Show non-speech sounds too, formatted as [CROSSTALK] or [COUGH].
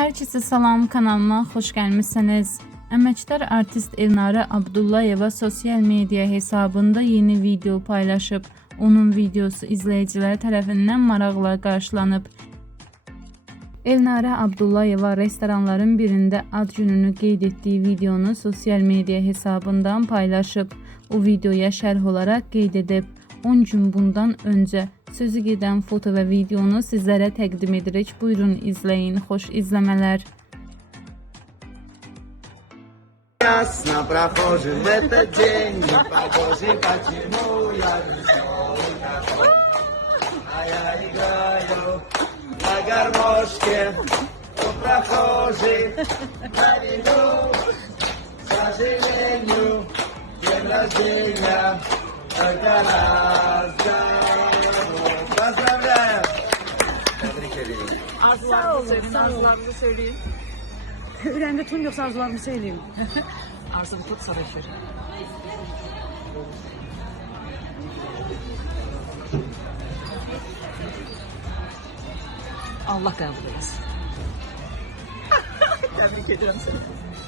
Hər kəsə salam kanalıma xoş gəlmisiniz. Əməkdar artist Elnara Abdullayeva sosial media hesabında yeni video paylaşıb. Onun videosu izləyicilər tərəfindən maraqla qarşılanıb. Elnara Abdullayeva restoranların birində ad gününü qeyd etdiyi videonu sosial media hesabından paylaşıb. O videoya şərh olaraq qeyd edib. 10 gün bundan öncə sözü gedən foto və videonu sizlərə təqdim edirik. Buyurun izləyin. Xoş izləmələr. Ясно прохожим в этот день Не похожий, почему я рисунка А я играю на гармошке У прохожих на виду К сожалению, день рождения Только раз Arzularınızı söyleyin, arzularınızı söyleyin. [LAUGHS] Ürəmdə tun yoxsa arzularımı söyləyim. [LAUGHS] Arzum tut savaşır. Allah qəbul etsin. [LAUGHS] Tebrik ediyorum seni.